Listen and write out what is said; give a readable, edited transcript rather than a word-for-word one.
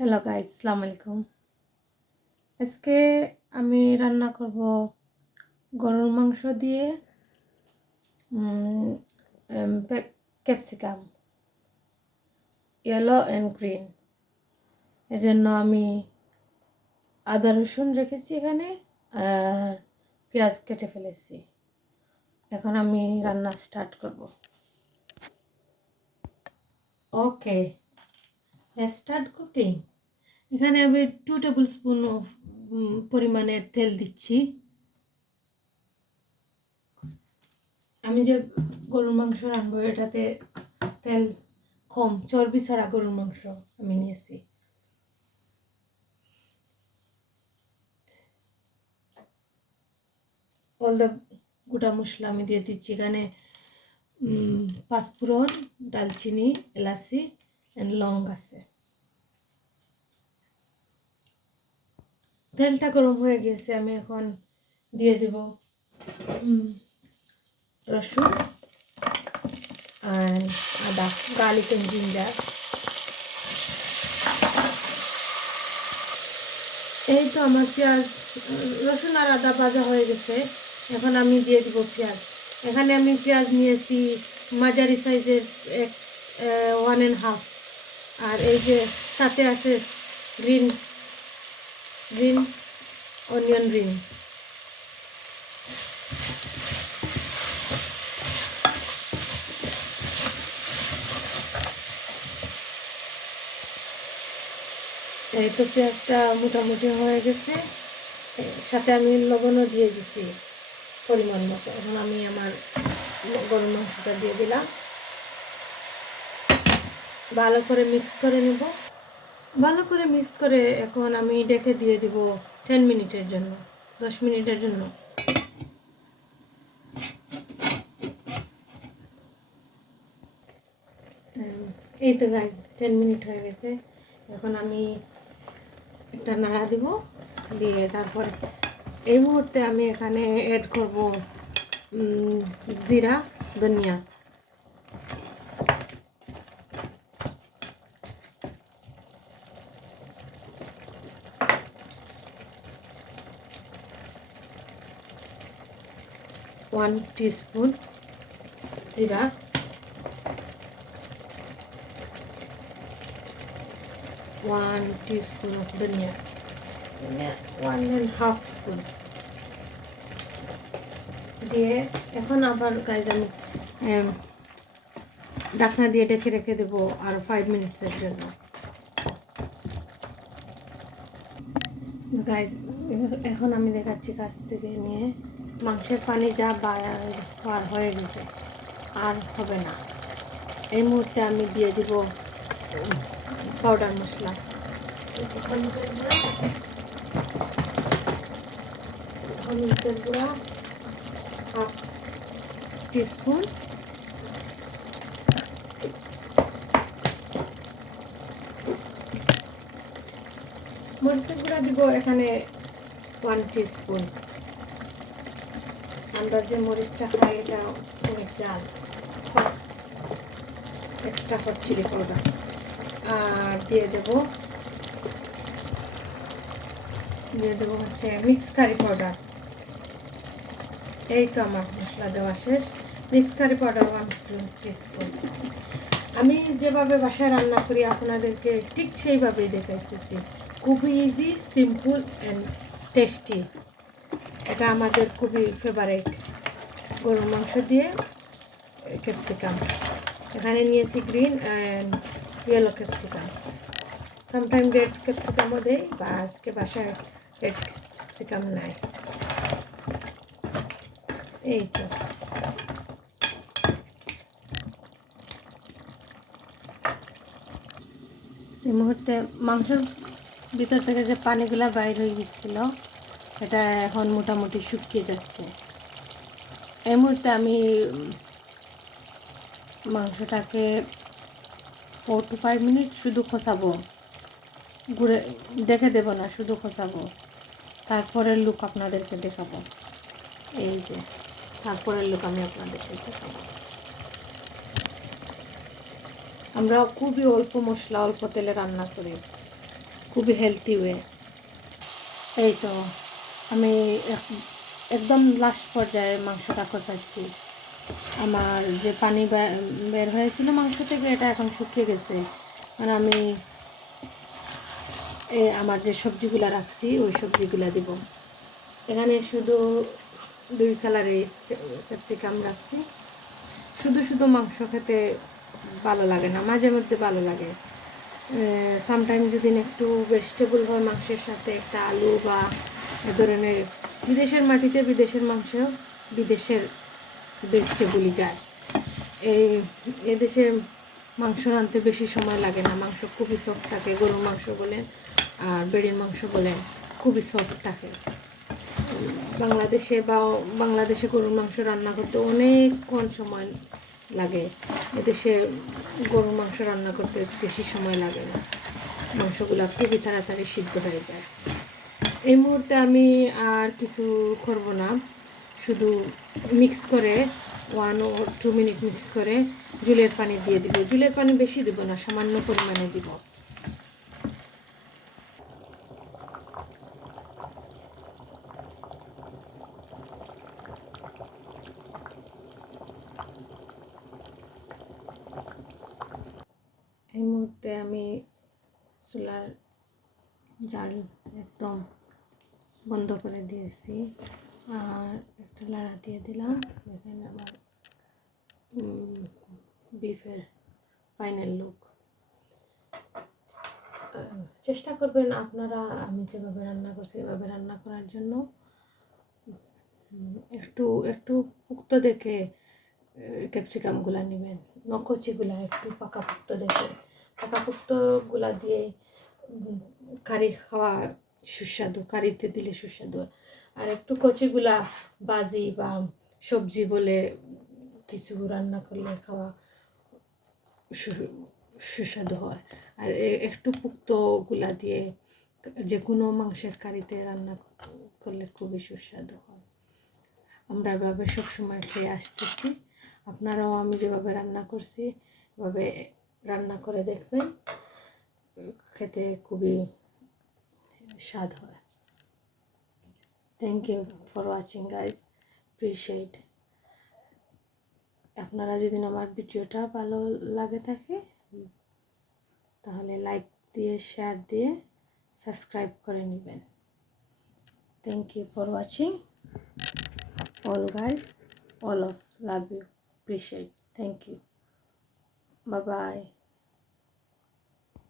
Hello guys, আসসালামু আলাইকুম। আজকে আমি রান্না করব গরুর মাংস দিয়ে ক্যাপসিকাম ইয়েলো অ্যান্ড গ্রিন। এজন্য আমি আদা রসুন রেখেছি এখানে, আর পেঁয়াজ কেটে ফেলেছি। এখন আমি রান্না স্টার্ট করব। ওকে, স্টার্ট কুকিং। এখানে আমি 2 টেবিল স্পুন পরিমাণের তেল দিচ্ছি। আমি যে গরুর মাংস রান্নাবো এটাতে তেল কম, চর্বি ছাড়া গরুর মাংস আমি নিয়েছি। অল দ্য গোটা মশলা আমি দিয়ে দিচ্ছি এখানে, পাঁচফোড়ন, দালচিনি, এলাচি অ্যান্ড লং আছে। তেলটা গরম হয়ে গেছে, আমি এখন দিয়ে দেব রসুন আর আদা, গার্লিক অ্যান্ড জিঞ্জার। এই তো আমার পেঁয়াজ, রসুন আর আদা ভাজা হয়ে গেছে। এখন আমি দিয়ে দিব পেঁয়াজ। এখানে আমি পেঁয়াজ নিয়েছি মাঝারি সাইজের 1.5, আর এই যে সাথে আছে গ্রিন গ্রিন অনিয়ন রিং। এই তো পেঁয়াজটা মোটামুটি হয়ে গেছে, সাথে আমি লবণও দিয়ে দিছি পরিমাণ মতো। এখন আমি আমার গরুর মাংসটা দিয়ে দিলাম, ভালো করে মিক্স করে নেব। ভালো করে মিক্স করে এখন আমি ডেকে দিয়ে দিব 10 মিনিটের জন্য, 10 মিনিটের জন্য। এই তো গাইজ 10 মিনিট হয়ে গেছে। এখন আমি একটা নাড়া দিব, দিয়ে তারপরে এই মুহূর্তে আমি এখানে অ্যাড করব জিরা, ধনিয়া। ওয়ান টিস্পুন জিরা, 1 টিস্পুন অফ ধনিয়া, 1.5 স্পুন দিয়ে এখন আবার গাইজ আমি ঢাকনা দিয়ে ঢেকে রেখে দেবো আর 5 মিনিটসের জন্য। গাইজ এখন আমি দেখাচ্ছি কাছ থেকে নিয়ে, মাংসের পানি যা বার হয়ে গেছে, আর হবে না। এই মুহূর্তে আমি দিয়ে দিব পাউডার মশলা, হলুদের গুঁড়া 1/2 টিস্পুন, মরিচের গুঁড়া দিব এখানে 1 টিস্পুন। আমরা যে মরিচটা খাই এটা অনেক ঝাল, এক্সট্রা হট চিলি পাউডার। আর দিয়ে দেবো হচ্ছে মিক্স কারি পাউডার। এই তো আমার মশলা দেওয়া শেষ। Mix curry powder 1 teaspoon. আমি যেভাবে বাসায় রান্না করি আপনাদেরকে ঠিক সেইভাবেই দেখাইতেছি, খুবই ইজি, সিম্পল অ্যান্ড টেস্টি। এটা আমাদের খুবই ফেভারিট, গরুর মাংস দিয়ে ক্যাপসিকাম। এখানে নিয়েছি green and yellow capsicum, sometime red ক্যাপসিকামও দেয়, বা আজকে বাসায় রেড ক্যাপসিকাম নাই। এই তো এই মুহূর্তে মাংসের ভিতর থেকে যে পানিগুলো বাইর হয়ে গেছিল এটা এখন মোটামুটি শুকিয়ে যাচ্ছে। এই মুহূর্তে আমি মাংসটাকে 4 to 5 মিনিট শুধু খসাবো, ঘুরে দেখে দেব না, শুধু খসাবো। তারপরের লুক আপনাদেরকে দেখাবো। এই যে তারপরের লুক আমি আপনাদেরকে দেখাবো। আমরা খুবই অল্প মশলা, অল্প তেলে রান্না করি। খুবই হেলদি ওয়ে। এই তো আমি একদম লাস্ট পর্যায়ে মাংসটা কষাচ্ছি। আমার যে পানি বের হয়েছিল মাংস থেকে, এটা এখন শুকিয়ে গেছে। আর আমি আমার যে সবজিগুলো রাখছি ওই সবজিগুলো দিব। এখানে শুধু 2 কালারের ক্যাপসিকাম রাখছি। শুধু শুধু মাংস খেতে ভালো লাগে না, মাঝে মধ্যে ভালো লাগে। সামটাইম যদি একটু ভেজিটেবল হয় মাংসের সাথে, একটা আলু বা এ ধরনের, বিদেশের মাটিতে বিদেশের মাংস বিদেশের ভেজিটেবলই যায়। এদেশে মাংস রাঁধতে বেশি সময় লাগে না, মাংস খুবই সফট থাকে। গরুর মাংস বলেন আর বেড়ির মাংস বলেন খুবই সফট থাকে। বাংলাদেশে গরুর মাংস রান্না করতে অনেকক্ষণ সময় লাগে, এদেশে গরুর মাংস রান্না করতে বেশি সময় লাগে না, মাংসগুলো খুবই তাড়াতাড়ি সিদ্ধ হয়ে যায়। এই মুহূর্তে আমি আর কিছু করব না, শুধু মিক্স করে 1 or 2 মিনিট মিক্স করে জুলের পানি দিয়ে দিব। জুলের পানি বেশি দিব না, সামান্য পরিমাণে দিব। এই মুহূর্তে আমি চুলার জাল একদম বন্ধ করে দিয়েছি আর একটা লাড়া দিয়ে দিলাম। এখানে আমার বিফের ফাইনাল লুক। চেষ্টা করবেন আপনারা আমি যেভাবে রান্না করছি এভাবে রান্না করার জন্য। একটু একটু পুক্ত দেখে ক্যাপসিকামগুলা নেবেন, নকচিগুলা একটু পাকাপুক্ত দেখে। পাকাপুক্তগুলা দিয়ে কারি খাওয়া সুস্বাদু, কারিতে দিলে সুস্বাদু। আর একটু কচিগুলা বাজি বা সবজি বলে কিছু রান্না করলে খাওয়া সুস্বাদু হয়। আর একটু পুক্তগুলা দিয়ে যে কোনো মাংসের কারিতে রান্না করলে খুবই সুস্বাদু হয়। আমরা এভাবে সবসময় খেয়ে আসতেছি, আপনারাও আমি যেভাবে রান্না করছি এভাবে রান্না করে দেখবেন, খেতে খুবই স্বাদ হয়। Thank you for watching guys, appreciate. আপনারা যদি আমার ভিডিওটা ভালো লাগে থাকে তাহলে লাইক দিয়ে, শেয়ার দিয়ে, সাবস্ক্রাইব করে নেবেন। Thank you for watching all guys, all of love you, appreciate, thank you, bye bye.